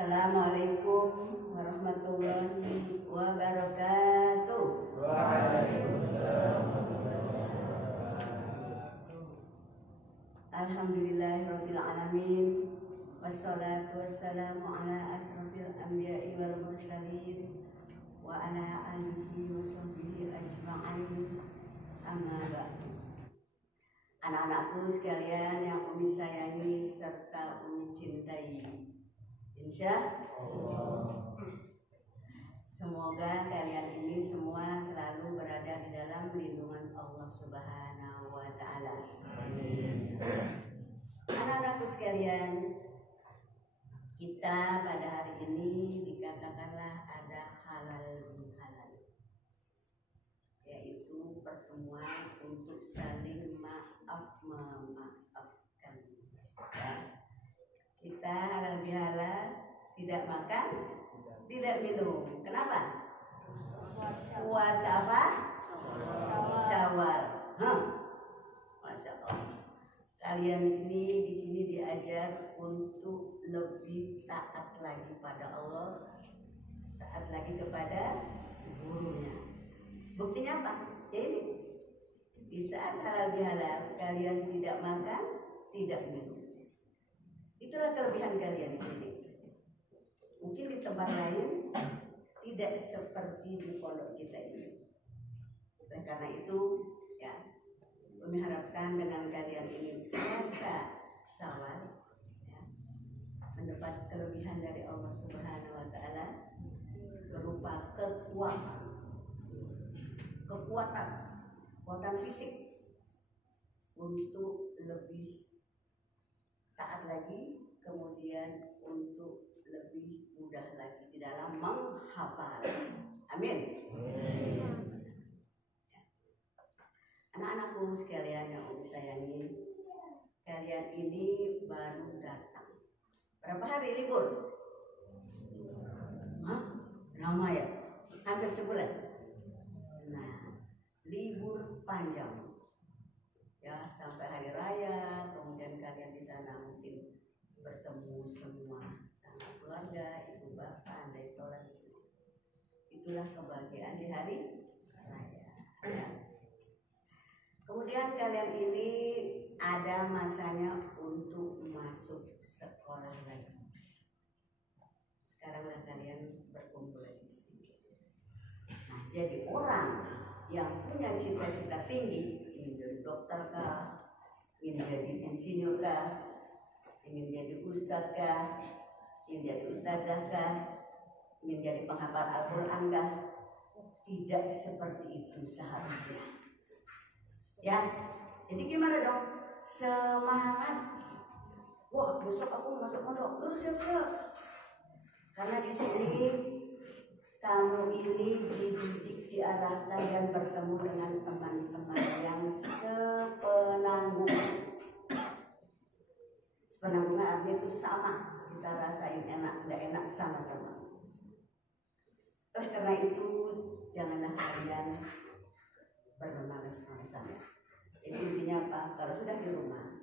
Assalamualaikum warahmatullahi wabarakatuh. Waalaikumsalam. Alhamdulillahirabbil alamin. Wassalatu wassalamu ala asrofil anbiya'i wal mursalin wa ala alihi wa sahbihi ajma'in. Amma ba'du. Anak-anakku sekalian yang Umi sayangi serta Umi cintai, insya Allah, semoga kalian ini semua selalu berada di dalam lindungan Allah Subhanahu wa Ta'ala. Amin. Anak-anakku sekalian, kita pada hari ini dikatakanlah ada halal bihalal, yaitu pertemuan untuk saling memaafkan. Ya. Kita halal bihalal, tidak makan, tidak minum. Kenapa? Puasa apa? Syawal. Masya Allah. Kalian ini di sini diajar untuk lebih taat lagi pada Allah, taat lagi kepada gurunya. Buktinya apa? Ya ini. Di saat halal bihalal kalian tidak makan, tidak minum. Itulah kelebihan kalian di sini. Mungkin di tempat lain tidak seperti di pondok kita ini. Dan karena itu, ya, kami harapkan dengan kalian ini puasa Syawal, ya, mendapat kelebihan dari Allah Subhanahu Wa Taala berupa kekuatan fisik untuk lebih taat lagi, kemudian untuk lebih mudah lagi di dalam menghafal. Amin. Anak-anakku sekalian yang Umi sayangi, kalian ini baru datang. Berapa hari libur? Lama ya? Hampir sebulan. Nah, libur panjang. Ya, sampai hari raya, kemudian kalian di sana mungkin bertemu semua sama keluarga, ibu bapak, dan restoran semua. Itulah kebahagiaan di hari raya. Ya. Kemudian kalian ini ada masanya untuk masuk sekolah lagi. Sekaranglah kalian berkumpul lagi di sini. Nah, jadi orang yang punya cita-cita tinggi, ingin jadi dokter kah, ingin jadi insinyur kah, ingin jadi ustadz kah, ingin jadi ustazah kah, ingin jadi penghafal Al-Quran kah, tidak seperti itu seharusnya. Ya, jadi gimana dong? Semangat. Wah, besok aku masuk pondok. Terus siap-siap. Karena di sini kamu ini dididik, diarahkan dan bertemu dengan teman-teman yang sepenanggungan. Sepenanggungan artinya itu sama. Kita rasain enak, tidak enak sama-sama. Oleh karena itu, janganlah kalian bermalas-malasan ya. Jadi intinya apa? Kalau sudah di rumah,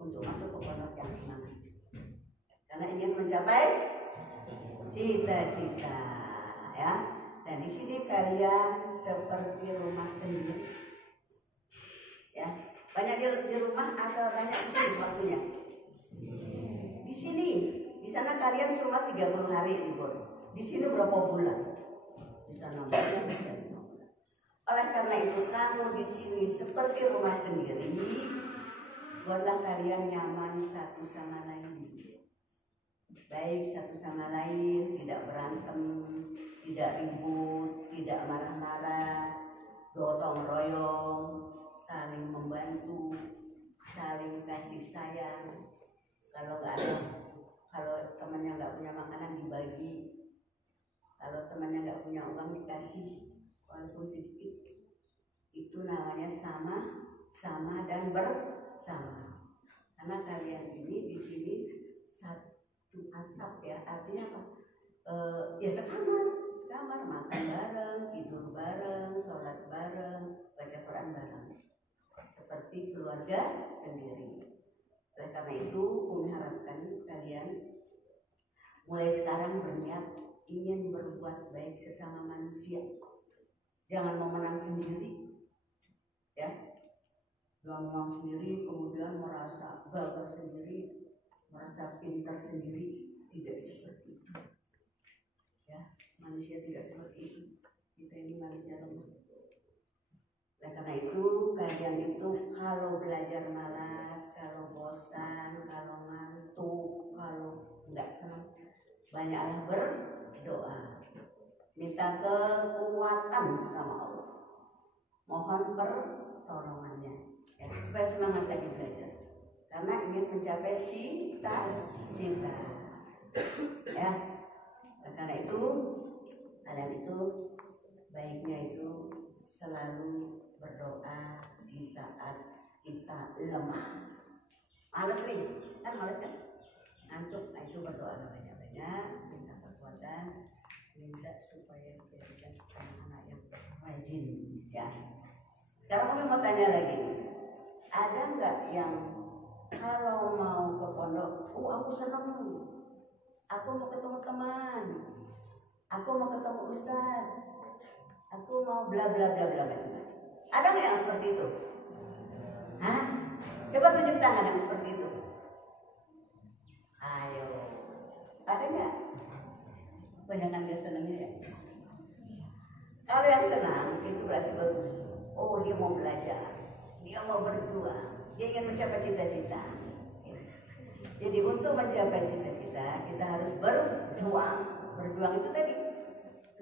untuk masuk ke pondok yang semangat. Karena ingin mencapai cita-cita, ya. Dan di sini kalian seperti rumah sendiri. Ya, banyak di rumah atau banyak di sini waktunya? Di sini, di sana kalian cuma 30 hari libur. Di sini berapa bulan? Bisa 6 bulan, bisa 5 bulan. Oleh karena itu kamu di sini seperti rumah sendiri. Buatlah kalian nyaman satu sama lain. Baik satu sama lain, tidak berantem, tidak ribut, tidak marah-marah, gotong royong, saling membantu, saling kasih sayang. Kalau temannya nggak punya makanan dibagi, kalau temannya nggak punya uang dikasih, walaupun sedikit. Itu namanya sama dan bersama. Karena kalian ini di sini satu atap ya, artinya apa? Ya sekamar, makan bareng, tidur bareng, sholat bareng, baca Quran bareng, seperti keluarga sendiri. Oleh karena itu, Umi harapkan kalian mulai sekarang berniat ingin berbuat baik sesama manusia. Jangan mau menang sendiri, ya. Jangan menang sendiri kemudian merasa gagah sendiri, merasa pintar sendiri. Tidak seperti itu, ya. Manusia tidak seperti itu. Kita ini manusia lemah. Nah, karena itu kalian itu kalau belajar malas, kalau bosan, kalau ngantuk, kalau nggak senang, banyaklah berdoa, minta kekuatan sama Allah, mohon pertolongannya, ya, supaya semangat lagi belajar, karena ingin mencapai cita-cita, ya. Nah, karena itu kalian itu baiknya itu selalu berdoa di saat kita lemah, males nih, kan males kan, ngantuk. Nah, itu berdoa banyak-banyak, minta kekuatan, minta supaya kita anak-anak yang rajin, ya. Sekarang Umi mau tanya lagi, ada nggak yang kalau mau ke pondok, aku seneng, aku mau ketemu teman, aku mau ketemu ustaz, aku mau bla bla bla bla macam-macam. Ada nggak yang seperti itu? Hah? Coba tunjuk tangan yang seperti itu. Ayo, ada nggak? Kebanyakan dia senangnya ya. Kalau yang senang itu berarti bagus. Oh, dia mau belajar, dia mau berjuang, dia ingin mencapai cita-cita. Jadi untuk mencapai cita-cita kita harus berjuang. Berjuang itu tadi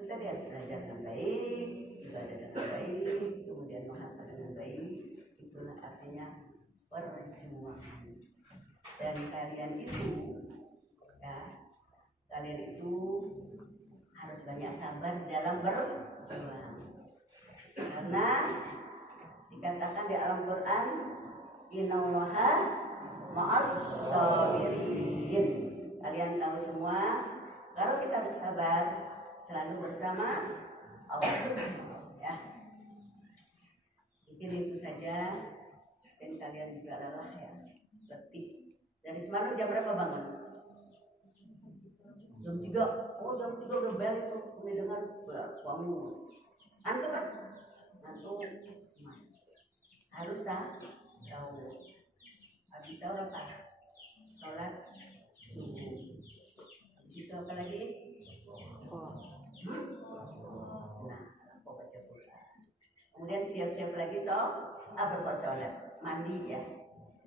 harus belajar dengan baik, ibadah dengan baik, kemudian menghafal dengan baik. Itulah artinya perjuangan. Dan kalian itu, ya, kalian itu harus banyak sabar dalam berjuang. Karena dikatakan di Al-Quran, innallaha ma'as sabirin. Kalian tahu semua, kalau kita bersabar selalu bersama Allah, ya. Mungkin itu saja. Dan kalian juga lelah, ya, letih. Dari semalam jam berapa bangun? Jam 3. Oh, jam 3 udah balik tuh. Kami dengar bangun. Ngantuk kan? Ngantuk. Harus sahur. Habis sahur apa? Sholat subuh. Habis itu apa lagi? Nah, baca Quran. Kemudian siap-siap lagi sholat, mandi, ya.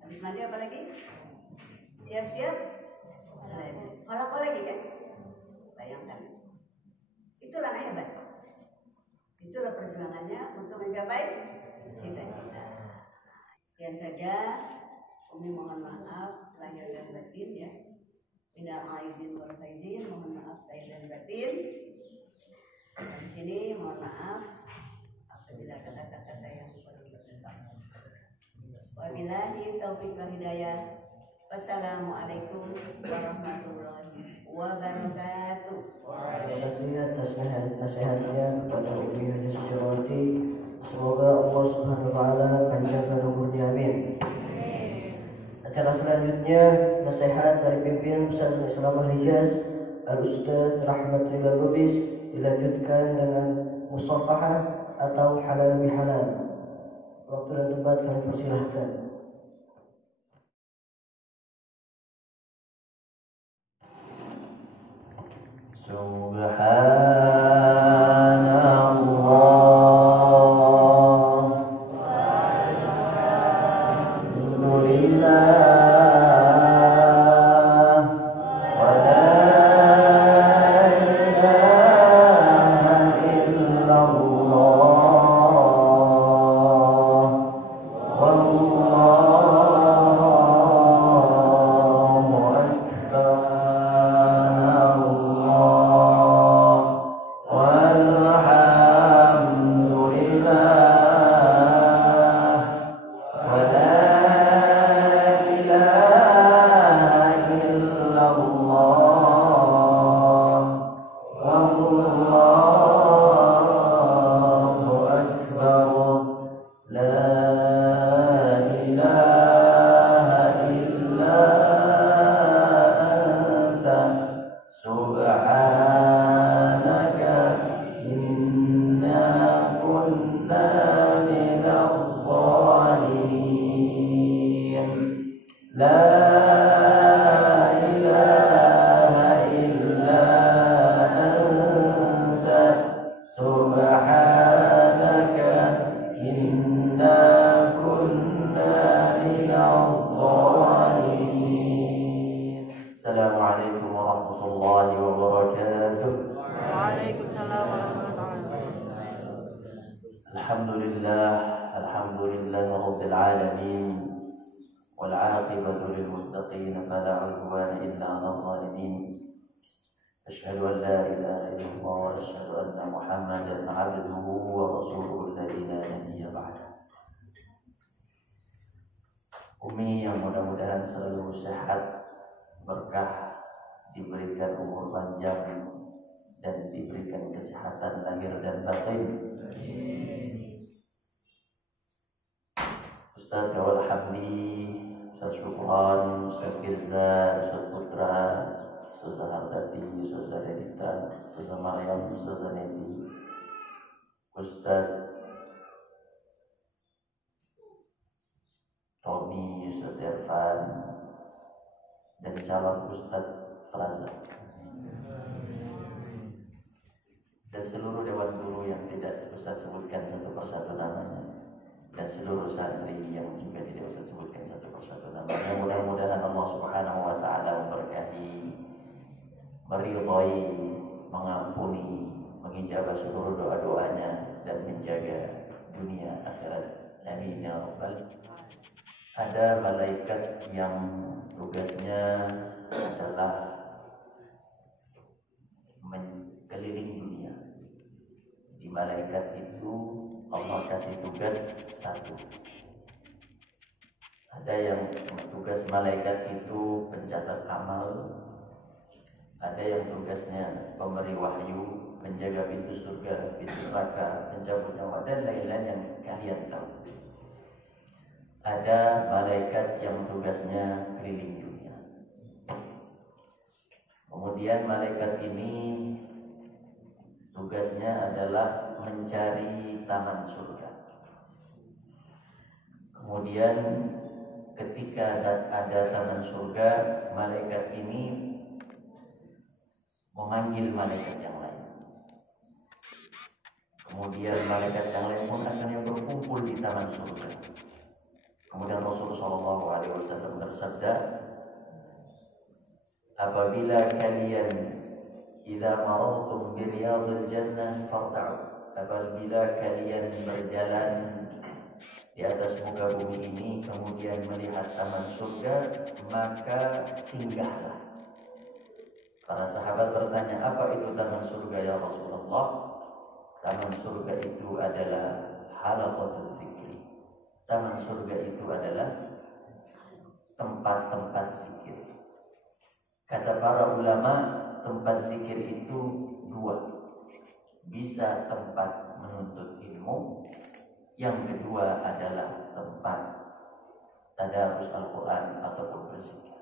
Habis mandi apa lagi? Siap-siap kolak lagi kan? Bayangkan. Itulah hebat. Itulah perjuangannya untuk mencapai cita-cita. Sekian saja. Umi mohon maaf lahir dan batin, ya. Minal aidin wal faizin, mohon maaf lahir dan batin. Di sini mohon maaf apabila kata-kata yang kurang berkenan. Wabillahi taufiq wal hidayah. Wassalamualaikum warahmatullahi wabarakatuh. Nasihatnya kepada Umi Haji Suciwati, semoga Allah Subhanahu wa taala panjangkan umurnya, amin. Acara selanjutnya nasihat dari pimpinan Pesantren Islam Al-Hijaz Al-Ustaz Rahmatullah Lubis dilanjutkan dengan musafahah atau halal bihalal. Waktu dan tempat kami persilahkan. Alhamdulillah Rabbil Alamin. والعاقبة للمتقين فلا عدوان إلا على الظالمين. أشهد أن لا إله إلا الله وأشهد أن محمدا عبده ورسوله الذي لا نبي بعده. Umi yang mudah-mudahan selalu sehat, berkah, diberikan umur panjang dan diberikan kesehatan lahir dan batin. Ustaz Gawal Hamdi, Ustaz Syukran, Ustaz Firza, Ustaz Putra, Ustaz Hardati, Ustaz Zadita, Ustaz Maryam, Ustaz Zaneti, Ustaz Tommy, Ustaz Irfan, dan calon Ustaz Fraza, dan seluruh dewan guru yang tidak Ustaz sebutkan satu persatu namanya, dan seluruh santri yang juga tidak usah sebutkan satu persatu namanya. Mudah-mudahan Allah Subhanahu wa Ta'ala memberkahi, meridhai, mengampuni, mengijabah seluruh doa-doanya dan menjaga dunia akhirat. Amin ya rabbal. Ada malaikat yang tugasnya adalah mengelilingi dunia. Di malaikat itu Allah kasih tugas satu. Ada yang tugas malaikat itu pencatat amal, ada yang tugasnya pemberi wahyu, penjaga pintu surga, pintu neraka, pencabut nyawa, dan lain-lain yang kalian tahu. Ada malaikat yang tugasnya keliling dunia. Kemudian malaikat ini tugasnya adalah mencari taman surga. Kemudian ketika ada taman surga, malaikat ini memanggil malaikat yang lain. Kemudian malaikat yang lain pun akan yang berkumpul di taman surga. Kemudian Rasulullah SAW bersabda, apabila kalian idza marartum bi riyadil jannah farta'u, apabila kalian berjalan di atas muka bumi ini kemudian melihat taman surga, maka singgahlah. Para sahabat bertanya, apa itu taman surga ya Rasulullah? Taman surga itu adalah halaqatul zikri. Taman surga itu adalah tempat-tempat zikir. Kata para ulama, tempat zikir itu dua. Bisa tempat menuntut ilmu, yang kedua adalah tempat tadarus Al-Quran ataupun berzikir.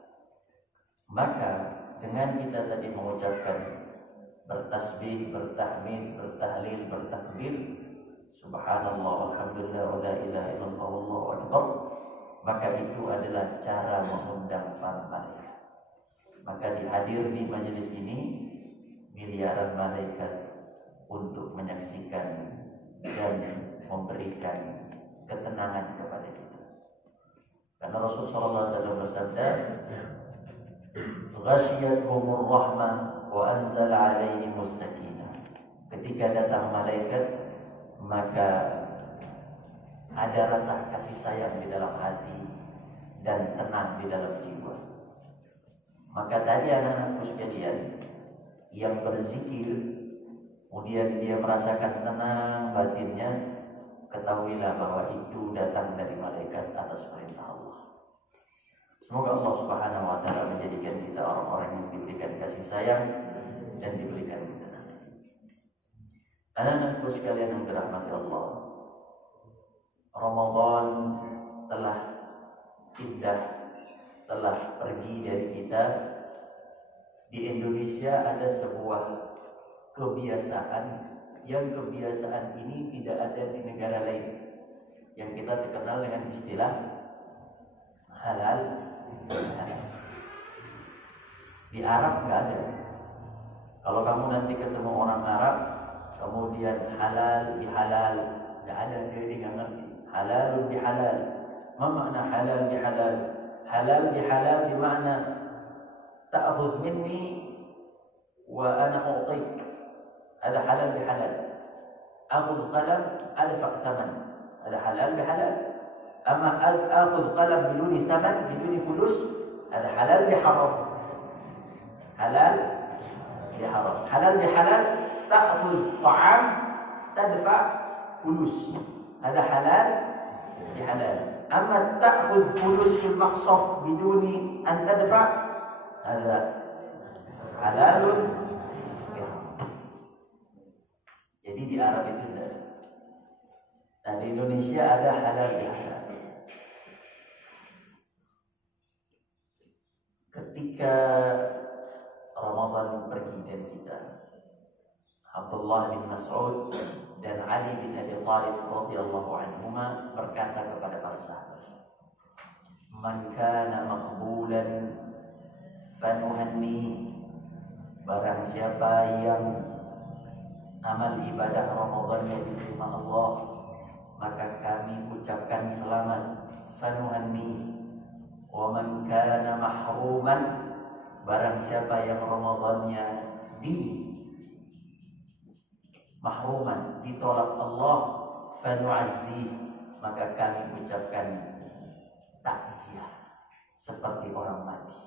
Maka dengan kita tadi mengucapkan bertasbih, bertahmid, bertahlil, bertakbir, subhanallah, alhamdulillah, wa la ilaha illallah, wallahu akbar, maka itu adalah cara mengundang para malaikat. Maka dihadir di majelis ini miliaran malaikat untuk menyaksikan dan memberikan ketenangan kepada kita. Karena Rasulullah SAW bersabda, "Ghasyiyatuhumur rahmah wa anzala 'alaihimus sakinah." Ketika datang malaikat, maka ada rasa kasih sayang di dalam hati dan tenang di dalam jiwa. Maka tadi anak-anakku sekalian yang berzikir, kemudian dia merasakan tenang batinnya, ketahuilah bahwa itu datang dari malaikat atas perintah Allah. Semoga Allah Subhanahu wa Ta'ala menjadikan kita orang-orang yang diberikan kasih sayang dan diberikan ketenangan. Anak-anakku sekalian yang dirahmati Allah, Ramadan telah indah, telah pergi dari kita. Di Indonesia ada sebuah kebiasaan yang kebiasaan ini tidak ada di negara lain, yang kita terkenal dengan istilah halal bihalal. Di Arab nggak ada. Kalau kamu nanti ketemu orang Arab kemudian halal bihalal, nggak ada, dia nggak ngerti. Halalun bihalal, ma makna halal bihalal? Halal bihalal bermakna ta'khudh minni wa ana u'tik. Ada halal bihalal. Akhudh qalam adfa' thaman. Ada halal bihalal. Amma akhudh qalam biduni thaman, biduni fulus, ada halal biharam. Halal biharam. Halal bihalal, ta'khudh ta'am tadfa' fulus. Ada halal bihalal. Amma ta'khudh fulus fil maqsaf biduni an tadfa' ada halalun. Jadi di Arab itu tidak. Nah di Indonesia ada halal bihalal. Ketika Ramadan pergi dari kita, Abdullah bin Mas'ud dan Ali bin Abi Thalib radhiyallahu anhuma berkata kepada para sahabat, "Man kana maqbulan fanuhanni." Barang siapa yang amal ibadah Ramadannya diterima Allah, maka kami ucapkan selamat, fanuhanni. Wa man kana mahruman, barang siapa yang Ramadannya mahruman, ditolak Allah, fanu'azzi, maka kami ucapkan takziah seperti orang mati.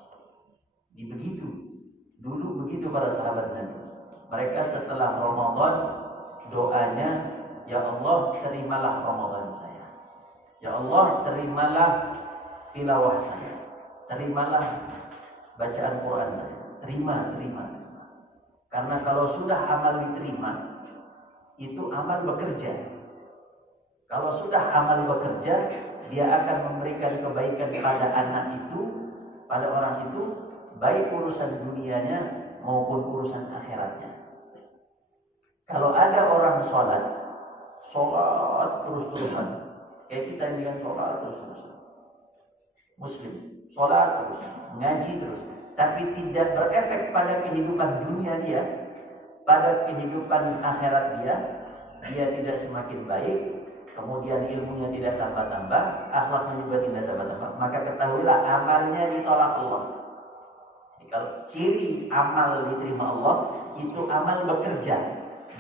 Dulu begitu para sahabat Nabi. Mereka setelah Ramadan doanya, ya Allah terimalah Ramadan saya. Ya Allah terimalah tilawah saya. Terimalah bacaan Quran saya. Terima. Karena kalau sudah amal diterima, itu amal bekerja. Kalau sudah amal bekerja, dia akan memberikan kebaikan pada anak itu, pada orang itu, baik urusan dunianya maupun urusan akhiratnya. Kalau ada orang sholat terus-terusan, kayak kita ini kan sholat terus-terusan, Muslim, sholat terus, ngaji terus, tapi tidak berefek pada kehidupan dunia dia, pada kehidupan akhirat dia tidak semakin baik, kemudian ilmunya tidak tambah-tambah, akhlaknya juga tidak tambah-tambah, maka ketahuilah amalnya ditolak Allah. Jadi, kalau ciri amal diterima Allah, itu amal bekerja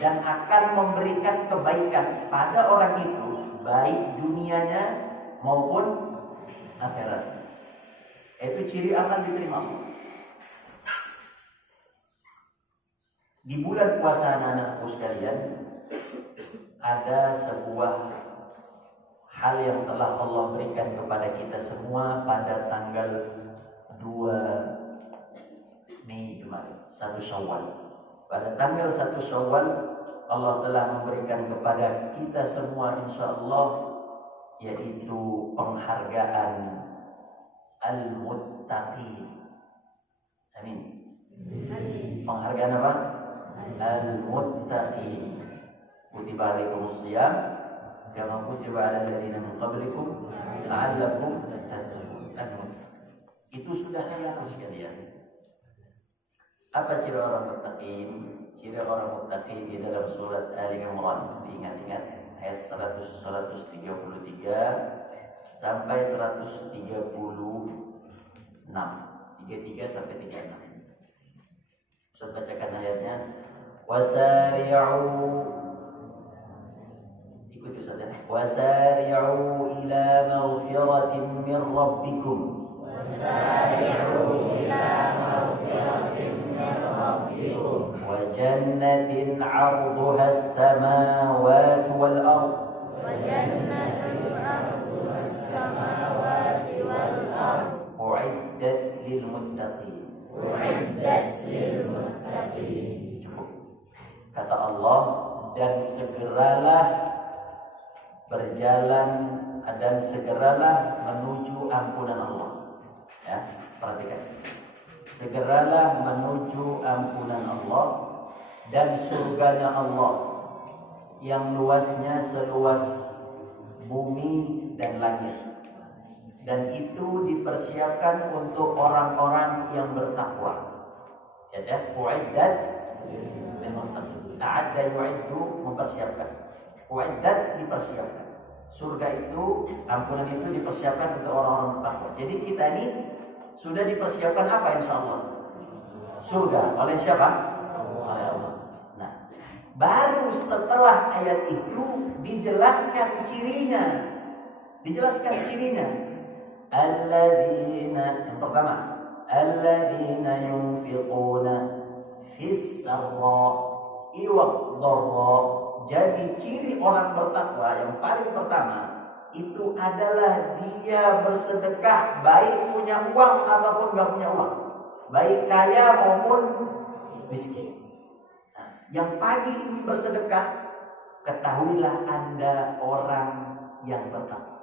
dan akan memberikan kebaikan pada orang itu, baik dunianya maupun akhirat. Itu ciri amal diterima Allah. Di bulan puasa anak-anakku sekalian, ada sebuah hal yang telah Allah berikan kepada kita semua pada tanggal 2 Mei kemarin, 1 Syawal. Pada tanggal 1 Syawal Allah telah memberikan kepada kita semua insyaallah, yaitu penghargaan Al-Muttaqin. Amin. Penghargaan apa? Al-Muttaqin. Kutiba alaikumus shiyam kama kutiba alal ladzina min qablikum la'allakum tattaqun. Itu sudah jelas sekalian. Apa ciri orang muttaqin? Ciri orang muttaqin di dalam surat Ali Imran. Diingat-ingat ayat 133 sampai 136. 33 sampai 36. Ustaz bacakan ayatnya. Wasari'u, ikuti Ustaz ya. Wasari'u ila maghfiratin min rabbikum. Wasari'u ila maghfiratin min rabbikum. Wa jannatin 'arduha as-samawati wal ard. Wa jannatin 'arduha as-samawati wal ard. U'iddat lil muttaqin. U'iddat lil muttaqin. Kata Allah, dan segeralah berjalan dan segeralah menuju ampunan Allah. Ya, perhatikan. Segeralah menuju ampunan Allah dan surganya Allah yang luasnya seluas bumi dan langit. Dan itu dipersiapkan untuk orang-orang yang bertakwa. Ya, u'iddat lil muttaqin. Ta'adda yu'iddu, mempersiapkan. U'iddat, dipersiapkan. Surga itu, ampunan itu dipersiapkan untuk orang-orang bertakwa. Jadi kita ini sudah dipersiapkan apa insyaallah? Surga. Oleh siapa? Oleh Allah. Nah, baru Lalu setelah ayat itu dijelaskan cirinya. Alladzina, yang pertama, alladzina yunfiquna fis sarra'i wad dharra. Jadi ciri orang bertakwa yang paling pertama itu adalah dia bersedekah, baik punya uang ataupun nggak punya uang, baik kaya maupun miskin. Nah, yang pagi ini bersedekah, ketahuilah Anda orang yang bertakwa.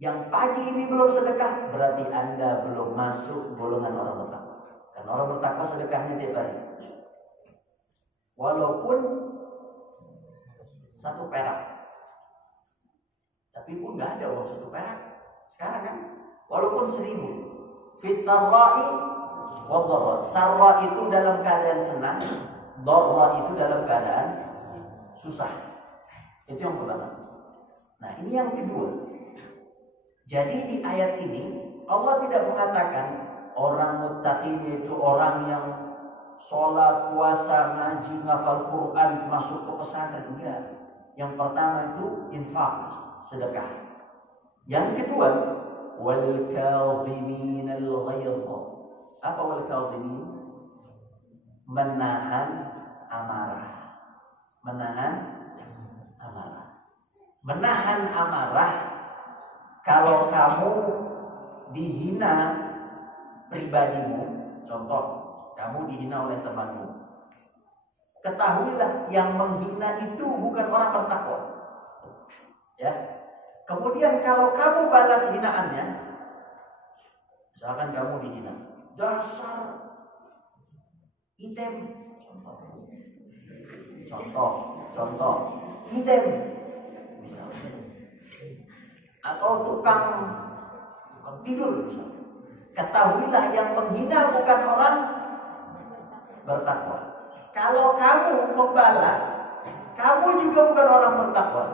Yang pagi ini belum sedekah, berarti Anda belum masuk golongan orang bertakwa. Karena orang bertakwa sedekahnya tiap hari. Walaupun 1 perak, tapi pun nggak ada uang 1 perak sekarang kan. Walaupun 1000. Fis sarra'i wad dharra. Sarra itu dalam keadaan senang, dharra itu dalam keadaan susah. Itu yang pertama. Nah, ini yang kedua. Jadi di ayat ini Allah tidak mengatakan orang muttaqin itu orang yang sholat, puasa, ngaji, ngafal Quran, masuk ke pesantren. Enggak. Yang pertama itu infak, sedekah. Yang kedua, wal kadhimin al ghayz. Apa wal kadhimin? Menahan amarah. Menahan amarah. Kalau kamu dihina pribadimu, contoh, kamu dihina oleh temanmu, ketahuilah yang menghina itu bukan orang bertakwa. Ya. Kemudian kalau kamu balas hinaannya, misalkan kamu dihina, dasar item, contoh, item, misalnya, atau tukang tidur, misalnya. Ketahuilah yang menghina bukan orang bertakwa. Kalau kamu membalas, kamu juga bukan orang bertakwa.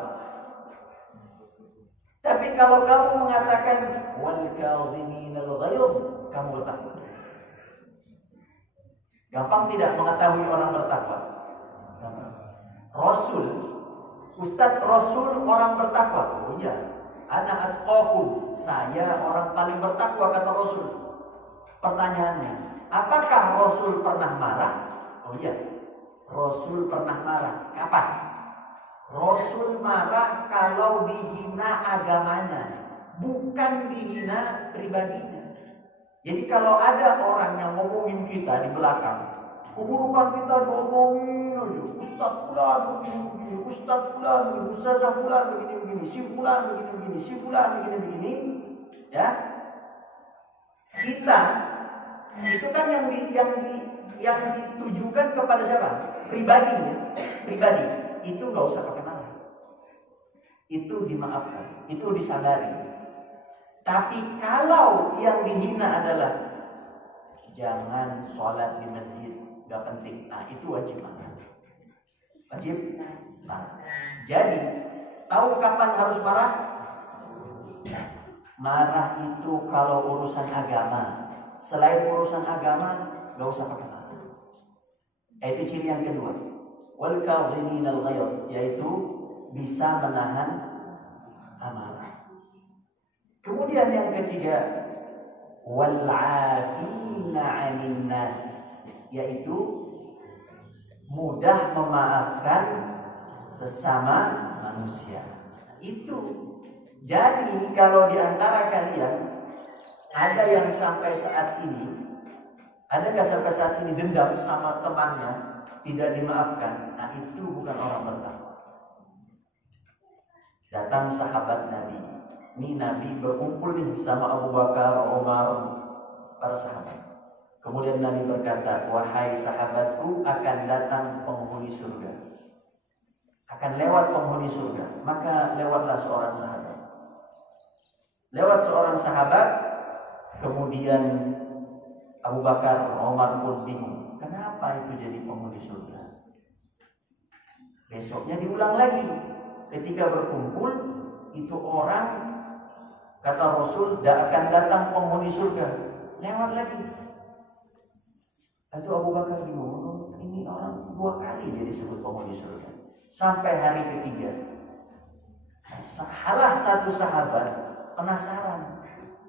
Tapi kalau kamu mengatakan wal kadhiminal ghayz, kamu bertakwa. Gampang tidak mengetahui orang bertakwa? Rasul, Ustadz Rasul orang bertakwa. Oh iya, ana atqakum, saya orang paling bertakwa kata Rasul. Pertanyaannya, apakah Rasul pernah marah? Oh iya, Rasul pernah marah. Kapan? Rasul marah kalau dihina agamanya, bukan dihina pribadinya. Jadi kalau ada orang yang ngomongin kita di belakang, keburukan kita diomongin aja, Ustaz Fulan begini, Ustaz Fulan begini, Ustazah Fulan begini, si Fulan begini, si Fulan begini, ya. Kita itu kan yang ditujukan kepada siapa? Pribadi. Itu nggak usah pakai marah. Itu dimaafkan, itu disadari. Tapi kalau yang dihina adalah jangan sholat di masjid, nggak penting. Nah, itu wajib marah. Wajib marah. Jadi tahu kapan harus marah? Marah itu kalau urusan agama. Selain urusan agama, nggak usah pakai marah. Itu ciri yang kedua. Wal kadhiminal ghayz, yaitu bisa menahan amarah. Kemudian yang ketiga, wal 'afina 'anil nas, yaitu mudah memaafkan sesama manusia. Itu. Jadi kalau di antara kalian ada yang sampai saat ini, adakah sampai saat ini dendam sama temannya, tidak dimaafkan? Nah, itu bukan orang bertakwa. Datang sahabat Nabi. Ini Nabi berkumpul nih sama Abu Bakar, Umar, para sahabat. Kemudian Nabi berkata, wahai sahabatku, akan datang penghuni surga. Akan lewat penghuni surga. Maka lewatlah seorang sahabat. Lewat seorang sahabat, kemudian Abu Bakar, Umar pun bingung. Kenapa itu jadi penghuni surga? Besoknya diulang lagi. Ketika berkumpul, itu orang, kata Rasul, akan datang penghuni surga. Lewat lagi. Itu Abu Bakar bingung. Ini orang 2 kali dia disebut penghuni surga. Sampai hari ketiga, salah satu sahabat penasaran.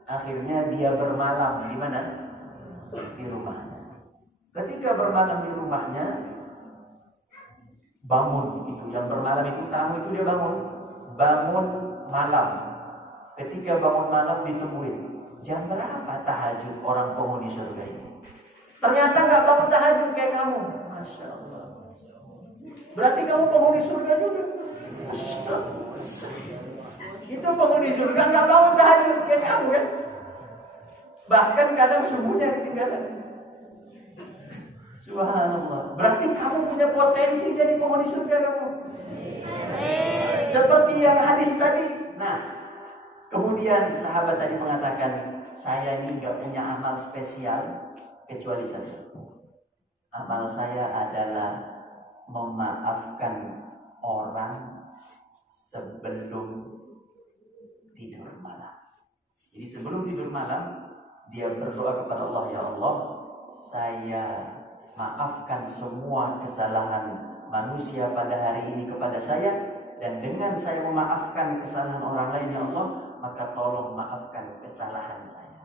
Akhirnya dia bermalam di mana? Di rumahnya. Ketika bermalam di rumahnya, bangun itu, yang bermalam itu tamu itu dia bangun malam. Ketika bangun malam ditungguin, jam berapa tahajud orang penghuni surga ini? Ternyata nggak bangun tahajud kayak kamu. Masya Allah. Berarti kamu penghuni surga juga. Itu penghuni surga nggak bangun tahajud kayak kamu ya. Bahkan kadang subuhnya ketinggalan. Subhanallah. Berarti kamu punya potensi jadi penghuni surga kamu. Seperti yang hadis tadi. Nah, kemudian sahabat tadi mengatakan, saya ini nggak punya amal spesial kecuali satu. Amal saya adalah memaafkan orang sebelum tidur malam. Jadi sebelum tidur malam dia berdoa kepada Allah, ya Allah, saya maafkan semua kesalahan manusia pada hari ini kepada saya, dan dengan saya memaafkan kesalahan orang lain, ya Allah, maka tolong maafkan kesalahan saya.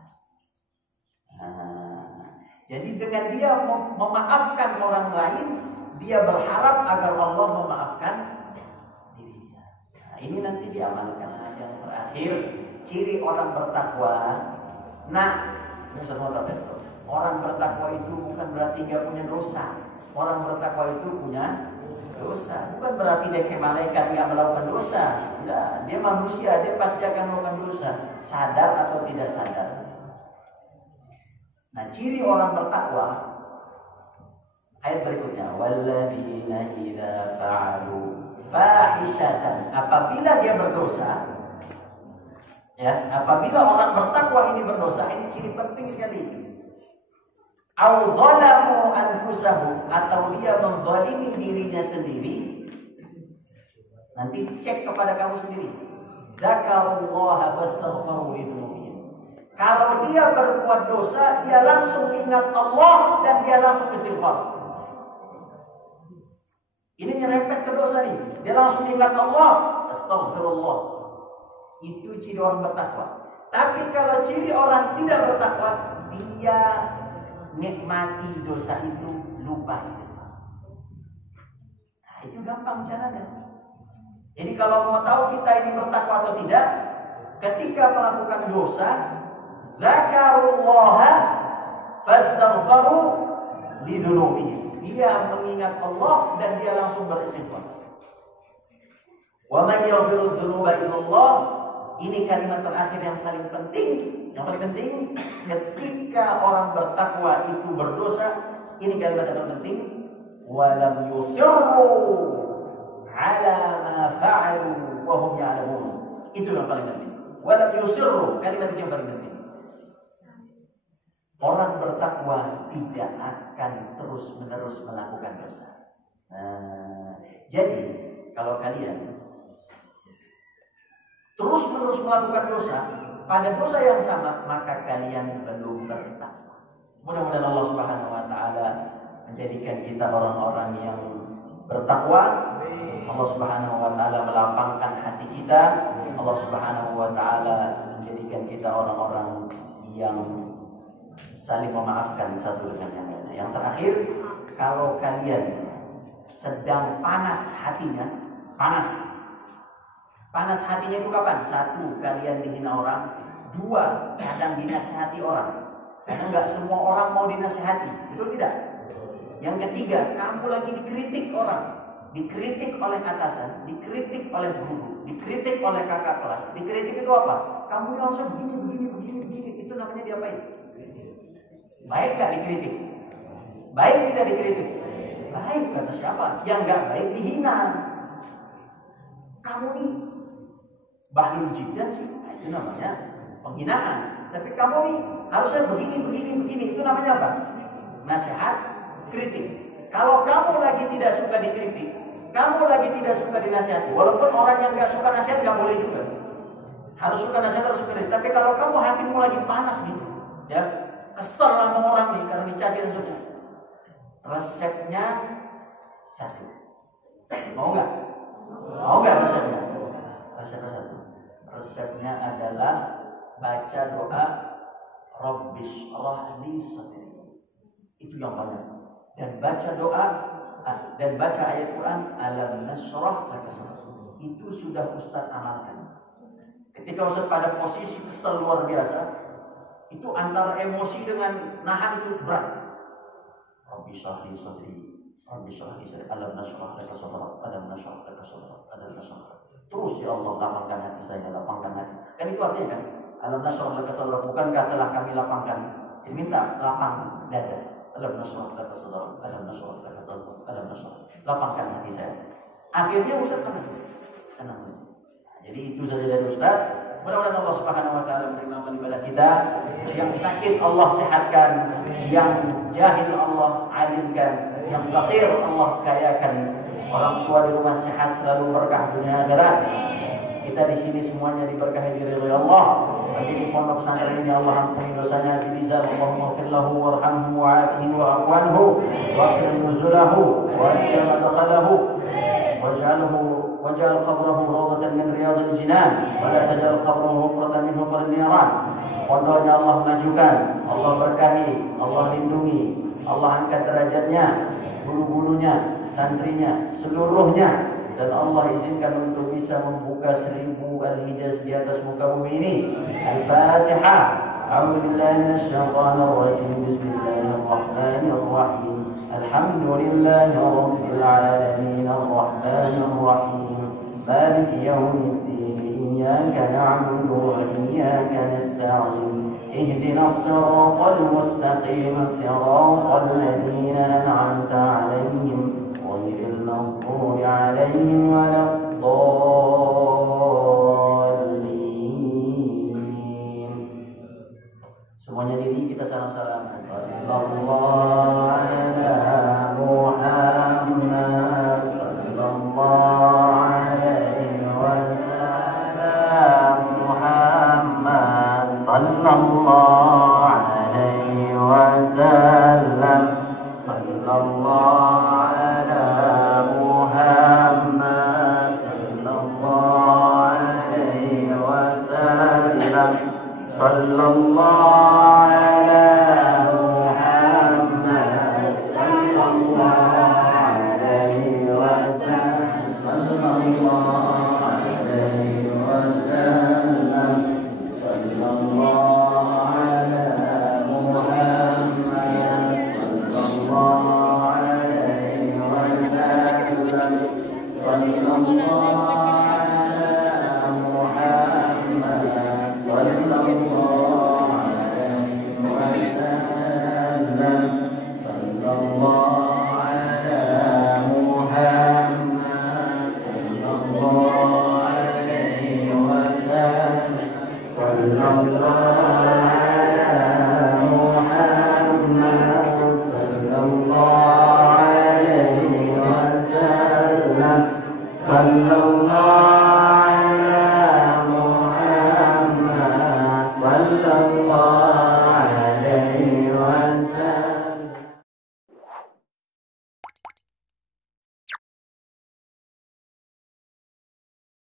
Jadi dengan dia memaafkan orang lain, dia berharap agar Allah memaafkan dirinya. Nah, ini nanti diamalkan. Yang terakhir, ciri orang bertakwa. Nah, ini Ustaz mau tahu. Orang bertakwa itu bukan berarti dia punya dosa. Orang bertakwa itu punya dosa. Bukan berarti dia kayak malaikat nggak melakukan dosa. Tidak, dia manusia, dia pasti akan melakukan dosa, sadar atau tidak sadar. Nah, ciri orang bertakwa, ayat berikutnya, walladzina idza fa'alu fahishatan, apabila dia berdosa, ya, apabila orang bertakwa ini berdosa, ini ciri penting sekali. Au zalamu anfusahum, atau dia menzalimi dirinya sendiri. Nanti cek kepada kamu sendiri. Dzakarullaha fastaghfiru lidzunubihim. Kalau dia berbuat dosa, dia langsung ingat Allah dan dia langsung istighfar. Ini nyerempet ke dosa nih. Dia langsung ingat Allah, astagfirullah. Itu ciri orang bertakwa. Tapi kalau ciri orang tidak bertakwa, dia nikmati dosa itu, lupa istighfar. Nah, itu gampang caranya. Jadi kalau mau tahu kita ini bertakwa atau tidak, ketika melakukan dosa, dzakarullaha fastaghfaru lidzunubihim. Dia mengingat Allah dan dia langsung beristighfar. Wa may yaghfiru dzunuba illallah. Ini kalimat terakhir yang paling penting. Yang paling penting ketika orang bertakwa itu berdosa, ini kalimat yang paling penting. Wa lam yusirru ala ma fa'alu wa hum ya'lamun. Itu yang paling penting. Wa lam yusirru, kalimat itu yang paling penting. Orang bertakwa tidak akan terus-menerus melakukan dosa. Nah, jadi kalau kalian terus-menerus melakukan dosa, pada dosa yang sama, maka kalian belum bertakwa. Mudah-mudahan Allah Subhanahu wa taala menjadikan kita orang-orang yang bertakwa. Allah Subhanahu wa taala melapangkan hati kita. Allah Subhanahu wa taala menjadikan kita orang-orang yang saling memaafkan satu dengan yang lain. Yang terakhir, kalau kalian sedang panas hatinya, panas hatinya itu kapan? 1, kalian dihina orang. 2, kadang dinasihati orang. Karena nggak semua orang mau dinasihati, betul tidak? Yang ketiga, kamu lagi dikritik orang, dikritik oleh atasan, dikritik oleh guru, dikritik oleh kakak kelas. Dikritik itu apa? Kamu yang harusnya begini. Itu namanya diapain? Baik gak dikritik? Baik tidak dikritik? Baik, kata siapa? Yang gak baik dihina. Kamu nih bahlul jiddan sih, itu namanya penghinaan. Tapi kamu nih harusnya begini. Itu namanya apa? Nasihat, kritik. Kalau kamu lagi tidak suka dikritik, kamu lagi tidak suka dinasihati, walaupun orang yang gak suka nasihat gak boleh juga. Harus suka nasihat, harus suka kritik. Tapi kalau kamu hatimu lagi panas gitu, ya, kesel sama orang nih karena dicaci dan sebagainya, resepnya satu. Mau nggak? Mau nggak resepnya? Resepnya satu. Resepnya adalah baca doa Rabbish rahli sadri. Itu yang banyak. Dan baca doa dan baca ayat Quran alam nasrah laka sadri. Itu sudah Ustaz amalkan. Ketika Ustaz pada posisi kesel luar biasa, itu antara emosi dengan nahan itu berat. Rabbish rahli sadri, Rabbish rahli sadri, alam nasrah laka sadri, alam nasrah laka sadri, alam nasrah. Terus ya Allah lapangkan hati saya, lapangkan hati. Kan itu artinya kan, alam nasrah laka sadri, bukankah telah kami lapangkan? Ini minta lapang dada. Alam nasrah laka sadri, alam nasrah laka sadri, alam nasrah. Lapangkan hati saya. Akhirnya Ustaz tenang. Jadi itu saja dari Ustaz. Mudah-mudahan Allah Subhanahu wa taala menerima ibadah kita. Yang sakit Allah sehatkan, yang jahil Allah alimkan, yang fakir Allah kayakan. Orang tua di rumah sehat selalu berkah dunia akhirat. Kita di sini semuanya diberkahi ridha Allah. Nanti di pondok pesantren ini Allah ampuni dosanya, bizar Allahumma fir lahu warhamhu wa'afihi wa'fu anhu wa'fir nuzulahu wa'sir madkhalahu waj'al qabrahu rawdatan min riyadil jinan wa la taj'al qabrahu hufratan min hufril niran. Pondoknya Allah majukan, Allah berkahi, Allah lindungi, Allah angkat derajatnya, guru-gurunya, santrinya, seluruhnya. Dan Allah izinkan untuk bisa membuka 1000 al-hijaz di atas muka bumi ini. Al-Fatihah. A'udzu billahi minasyaitonir rajim. Bismillahirrahmanirrahim. Alhamdulillahi rabbil alamin. Arrahmanir rahim. Maliki yaumiddin. Iyyaka na'budu wa iyyaka nasta'in. Ihdinas siratal mustaqim. Siratal ladzina an'amta 'alaihim. غير المغضوب عليهم ولا الضالين. Semuanya diri kita salam-salam. Sallallahu ala Muhammad sallallahu alaihi wasallam. Muhammad sallallahu alaihi wasallam. Sallallahu sallallahu ala Muhammad sallallahu alaihi wasallam. Sallallahu alaihi wasallam. Sallallahu ala Muhammad sallallahu alaihi wasallam. Sallallahu sallallahu